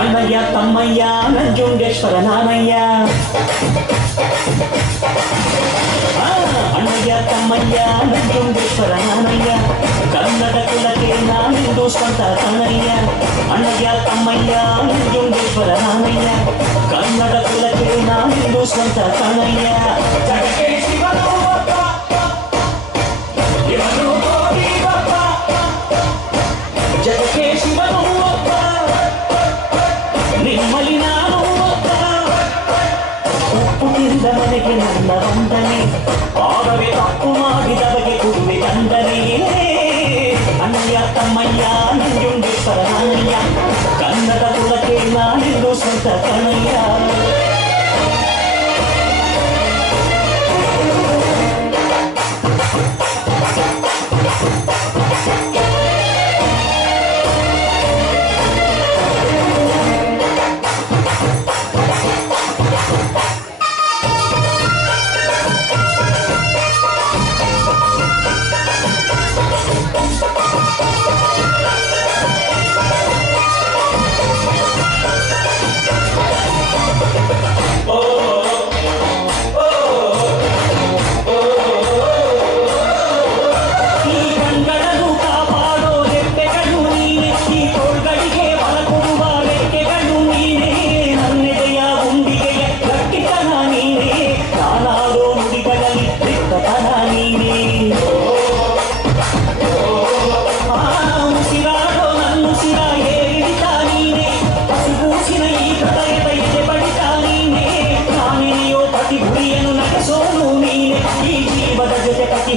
ಅಣ್ಣಯ್ಯ ತಮ್ಮಯ್ಯ ನಂಜುಂಡೇಶ್ವರ ನಾನಯ್ಯ ಅಣ್ಣಯ್ಯ ತಮ್ಮಯ್ಯ ನಂಜುಂಡೇಶ್ವರ ನಾನಯ್ಯ ಕನ್ನಡ ಕುಲಕ್ಕೆ ನಾನಿಂದು ಸ್ವಂತ ಕನ್ನಯ್ಯ ಅಣ್ಣಯ್ಯ ತಮ್ಮಯ್ಯ ನಂಜುಂಡೇಶ್ವರ ನಾನಯ್ಯ ಕನ್ನಡ ಕುಲಕ್ಕೆ ನಾನಿಂದು ಸ್ವಂತ ಕನ್ನಯ್ಯ ಜಗಕ್ಕೆ ಶಿವನು ಇವನು ಜಗಕ್ಕೆ ಶಿವನು ನಿಮ್ಮಲ್ಲಿ ನಾನು ಉಪ್ಪು ತಿಂದ ಮನೆಗೆ ನನ್ನ ವಂದನೆ ಆಗವೇ ತಪ್ಪು ಮಾಡಿದ ಬಗೆ ಕೊಡುವೆ ದಂಡನೆ ಅಣ್ಣಯ್ಯ ತಮ್ಮಯ್ಯ ನಂಜುಂಡೇಶ್ವರ ನಾನಯ್ಯ ಕನ್ನಡ ಕುಲಕ್ಕೆ ನಾನಿಂದು ಸ್ವಂತ ಕನ್ನಯ್ಯ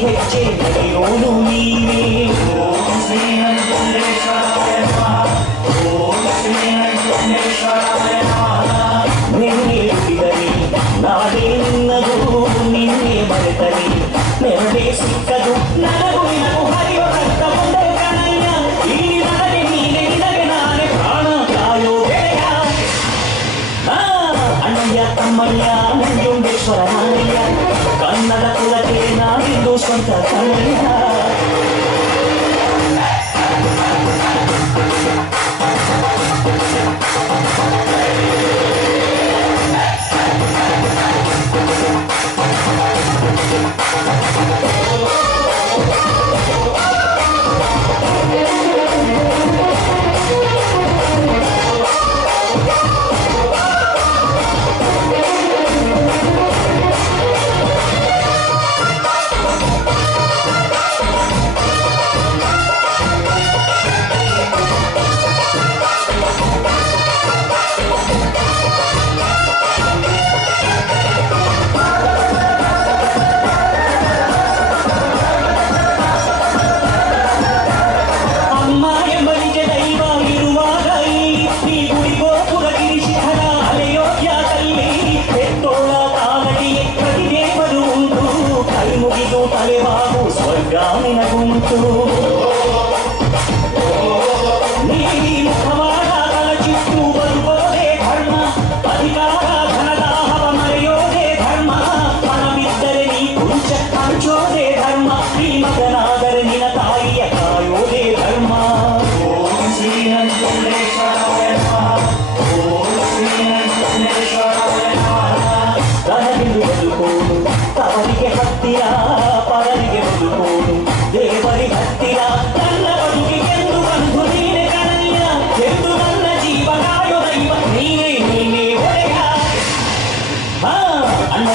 ಹೆಚ್ಚೆ ನಡೆಯೋನು ನೀನೇ ಓಂ ಶ್ರೀ ನಂಜುಂಡೇಶ್ವರಾಯ ನಮಃ ಓಂ ಶ್ರೀ ನಂಜುಂಡೇಶ್ವರಾಯ ನಮಃ ನಿನ್ನೆ ಹುಟ್ಟಿದರೆ ನಾಳೆ ನಿನ್ನದು ನಿನ್ನೆ ಮರೆತರೆ ನೆರಳೇ ಸಿಕ್ಕದು ನನಗೂ ನಿನಗೂ ಹರಿವ ರಕ್ತ ಒಂದೇ ಕಣಯ್ಯ ಈ ನನಗೆ ನೀನೆ ನಿನಗೆ ನಾನೇ ಪ್ರಾಣ ಕಾಯೋ ಗೆಳೆಯ ಅಣ್ಣಯ್ಯ ತಮ್ಮಯ್ಯ ನಂಜುಂಡೇಶ್ವರ ನಾನಯ್ಯ ಕನ್ನಡ ಕುಲಕ್ಕೆ ನಾನಿಂದು ಸ್ವಂತ ಕನ್ನಯ್ಯ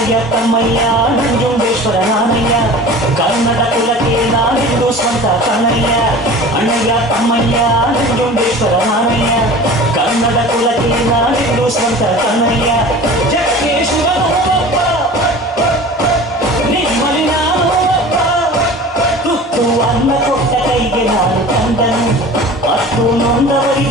ಅಣ್ಣಯ್ಯ ತಮ್ಮಯ್ಯ ನಂಜುಂಡೇಶ್ವರ ನಾನಯ್ಯ ಕನ್ನಡ ಕುಲಕ್ಕೆ ನಾನೆಂದು ಸ್ವಂತ ಕಣ್ಣಯ್ಯ ಅಣ್ಣಯ್ಯ ತಮ್ಮಯ್ಯ ನಂಜುಂಡೇಶ್ವರ ನಾನಯ್ಯ ಕನ್ನಡ ಕುಲಕ್ಕೆ ನಾನೆಂದು ಸ್ವಂತ ಕಣ್ಣಯ್ಯ ಜಗಕ್ಕೆ ಶಿವನು ಒಬ್ಬ ನಿಮ್ಮಲ್ಲಿ ನಾನು ಒಬ್ಬ ತುತ್ತು ಅನ್ನ ಕೊಟ್ಟ ಕೈಗೆ ನಾನು ಕಂದನು ಅಷ್ಟು ನೊಂದವರಿಗೆ